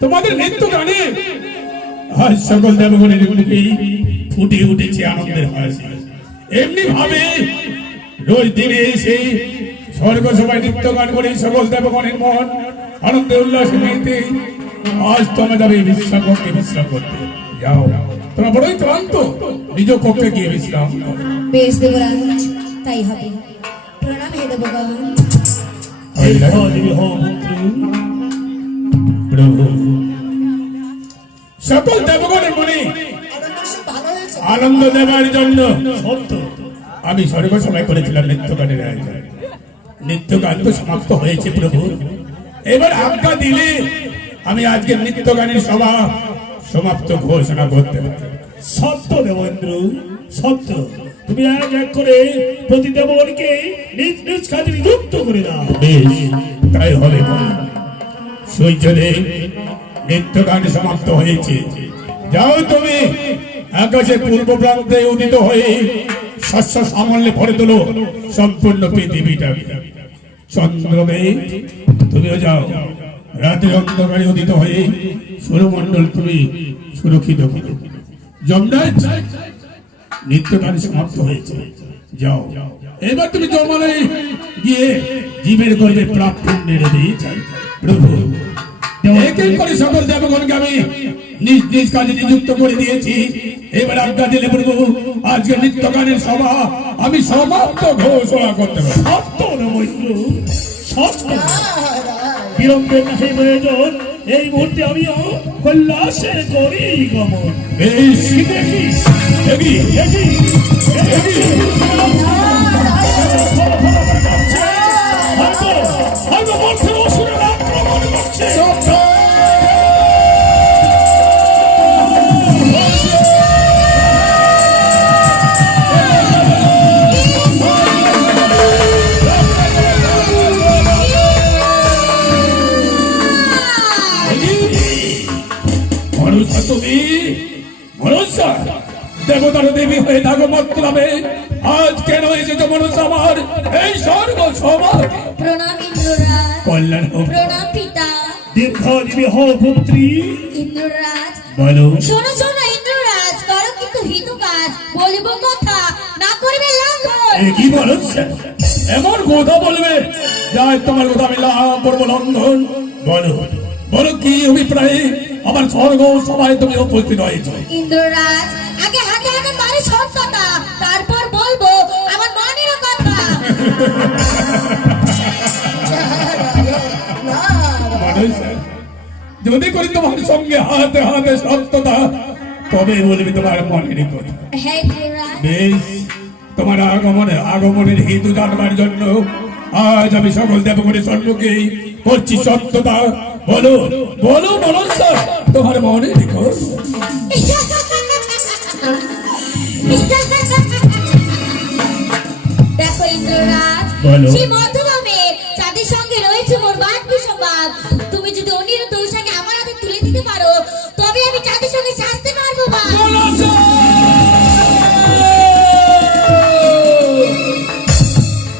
তোমাদের নৃত্য গানে আজ সকল দেবগণের মুখেই ফুটে উঠেছে আনন্দের হাসি। এমনি ভাবে রোজ দিনে এসে স্বর্গ সভায় নৃত্য গান করে সকল দেবগণের মন আনন্দে উল্লাসে মেতে আজ তোমরা যাবে বিশ্রাম কক্ষে বিশ্রাম করতে। যাও, তোমরা বড়ই ক্লান্ত, নিজ কক্ষে গিয়ে বিশ্রাম করো। বেশ দেবরাজ, তাই হবে। প্রণাম হে দেবগণ। প্রভু, সকল দেবগণের মনে আনন্দ দেবার জন্য আমি স্বর্গ সভায় করেছিলাম নৃত্য গানের আয়োজন। নৃত্য গান তো সমাপ্ত হয়েছে প্রভু, এবার আজ্ঞা দিলে আমি আজকে নৃত্য গানের সভা সমাপ্ত ঘোষণা করতে পারি। সত্য দেবেন্দ্র, সত্য। তুমি এক এক করে প্রতি দেবগণকে নিজ নিজ কাজে নিযুক্ত করে দাও। বেশ, তাই হবে। সূর্যদে নৃত্য গান সমাপ্ত হয়েছে। যাও তুমি আকাশে পূর্ব প্রান্তে উদিত হয়ে শস্য সামল্যে ভরে তোলো সম্পূর্ণ পৃথিবীটাকে। চন্দ্রদেব, তুমিও যাও রাতের অন্ধকারে উদিত হয়ে সৌরমণ্ডল তুমি সুরক্ষিত করো। যমরাজ, নৃত্য গান সমাপ্ত হয়েছে, যাও এবার তুমি যমনে গিয়ে জীবের গর্ভে প্রাপ্ত দিয়ে চাই। প্রভু, এক এক করে সকল দেবগণকে আমি নিজ নিজ কাজে নিযুক্ত করে দিয়েছি। এবার আজ্ঞা দিলে প্রভু আজকে নৃত্য গানের সভা আমি সমাপ্ত ঘোষণা করতে পারি। সত্য দেবেন্দ্র, সত্য। বিলম্বের নাহি প্রয়োজন, এই মুহূর্তে আমিও কৈলাসে করি গমন। বেশ, দেখি দেখি দেখি দেখি আক্রমণ করছে। মনসা দেবতার দেবী হয়ে থাকো মতলাবে আজ কেন এসেছো মনসা আমার এই স্বর্গ সমাজ প্রণাম ইন্দ্ররাজ, কল্যাণ হোক প্রণাম পিতা। দীর্ঘজীবী হও পুত্রী। ইন্দ্ররাজ, বলো শোনো শোনো ইন্দ্ররাজ, করো কিন্তু হিত কাজ, বলিব কথা না করবে লঙ্ঘন। এ কি মনসা এমন কথা বলবে যাই তোমার কথা আমি লাভ করবো লঙ্ঘন। বলো বলো কি অভিপ্রায় আমার স্বর্গ সভায় তুমি উপস্থিত হয়েছো। ইন্দ্ররাজ, আগে হাতে হাতে মারি সত্যতা, তারপর বলবো আমার মনের কথা। মনসা, যদি করি তোমার সঙ্গে হাতে হাতে সত্যতা তবে বলবি তোমার মনের কথা। হ্যাঁ ইন্দ্ররাজ, বেশ তোমার আগমনের হেতু জানবার জন্য আজ আমি সকল দেবগণের সম্মুখে করছি সত্যতা। বলো বলো মনসা তোমার মনের কথা। দেখো ইন্দ্ররাজ, বলো। সেই মধ্যমে চাঁদের সঙ্গে রয়েছে মোর বাদ বিসম্বাদ। তুমি যদি অনিরুদ্ধ উষাকে আমার হাতে তুলে দিতে পারো তবে আমি চাঁদের সঙ্গে শাস্তি পারবো বা। মনসা!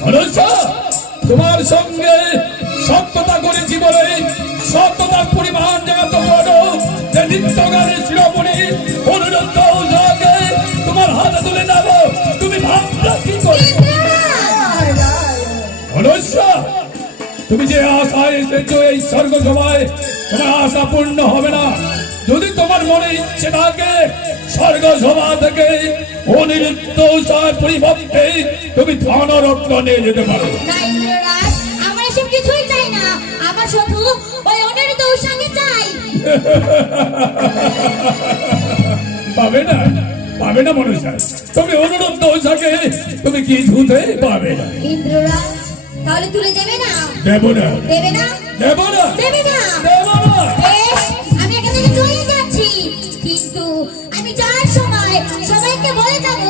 মনসা, তোমার সঙ্গে সত্যতা করেছি বলে সত্যতার পরিমাণ যে এত বড় যে নিত্যগানের শিরোমণি অনুরুদ্ধ উষাকে তোমার হাতে তুলে নেব তুমি ভাবনা কি করে। মনসা, তুমি যে আশায় এসেছো এই স্বর্গ সভায় তোমার আশা পূর্ণ হবে না। যদি তোমার মনে ইচ্ছে থাকে স্বর্গ সভা থেকে অনিরুদ্ধ উষার পরিবর্তে তুমি ধনরত্ন নিয়ে যেতে পারো। না ইন্দ্ররাজ, আমার এসব কিছুই চাই না, আমার শুধু ওই অনিরুদ্ধ উষাকে চাই। পাবে না পাবে না মনসা, তুমি অনিরুদ্ধ উষাকে তুমি কিছুতেই পাবে না। ইন্দ্ররাজ, তাহলে তুলে দেবে না? দেব না দেবে না? দেব না দেবে না? দেব না। বেশ, আমি এখান থেকে চলে যাচ্ছি, কিন্তু আমি যাওয়ার সময় সবাইকে বলে যাব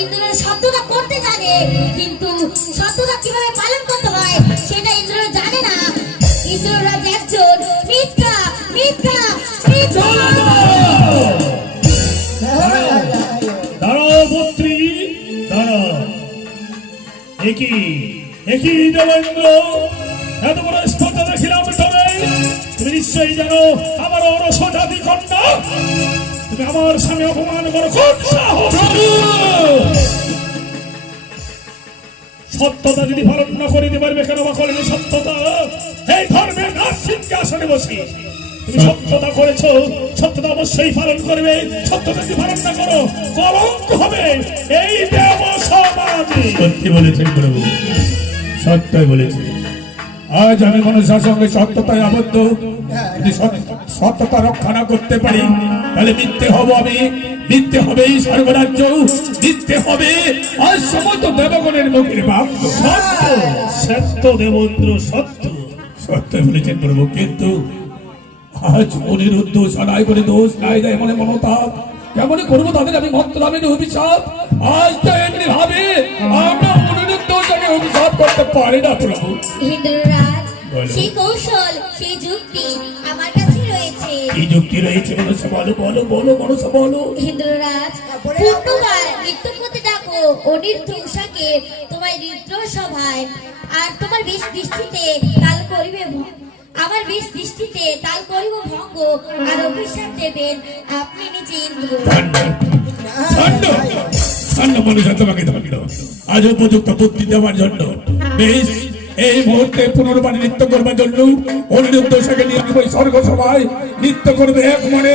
ইন্দ্র শব্দটা করতে জানে, কিন্তু শব্দটা কিভাবে পালন করতে হয় সেটা ইন্দ্র জানে না। ইন্দ্ররাজ একজন মিথ্যা মিথ্যা মিথ্যা। দাঁড়াও পুত্রী, দাঁড়াও। একই একই দেবেন্দ্র, এত বড় স্পর্ধা দেখিলাম তবে তুমি নিশ্চয়ই জানো আমার অরসজাতি কন্যা, তুমি আমার স্বামী অপমান করো কোন সাহস? সত্যতা যদি পালন না করিতে পারবে কেন বা করেনি সত্যতা? এই ধর্মের নাসিককে আসনে বসি তুমি সত্যতা করেছো, সত্যতা অবশ্যই পালন করবে। সত্যতা যদি পালন না করো কলঙ্ক হবে এই দেব সমাজে। সত্যি বলেছেন প্রভু, সত্যই বলেছি। আজ আমি মনসার সঙ্গে সত্যতায় আবদ্ধ। যদি সত্যতা রক্ষা না করতে পারি তাহলে মিথ্যে হব আমি, মিথ্যে হবে এই স্বর্গরাজ্য, মিথ্যে হবে আজ সমস্ত দেবগণের মুখের বাক্য। সত্য সত্য দেবেন্দ্র, সত্য। সত্যই বলেছেন প্রভু, কিন্তু আজ অনিরুদ্ধ সদাই করে দোষ নাই দেয় মনে মমতাপ কেমন করবো তাদের আমি মন্ত্রামের অভিশাপ। আজ তো এমনি ভাবে আমরা অনিরুদ্ধ অভিশাপ করতে পারি না প্রভু। ইন্দ্ররাজ, বলো। সেই কৌশল সেই যুক্তি আমার কাছে রয়েছে। কি যুক্তি রয়েছে মনসা বলো বলো বলো মনসা বলো। ইন্দ্ররাজ, পূর্ণবার নৃত্য করতে ডাকো অনিরুদ্ধ উষাকে তোমার নৃত্য সভায়, আর তোমার বেশ দৃষ্টিতে তাল করিবে আমার বেশ দৃষ্টিতে তাল করিব ভঙ্গ, আর অভিশাপ দেবেন আপনি নিজে ইন্দ্র। মনসা তোমাকে ধন্য আজ উপযুক্ত বুদ্ধি দেওয়ার জন্য। বেশ, এই মুহূর্তে পুনর্বার নৃত্য করবার জন্য অনিরুদ্ধ উষাকে নিয়ে আমি স্বর্গ সভায় নৃত্য করবে এক মনে।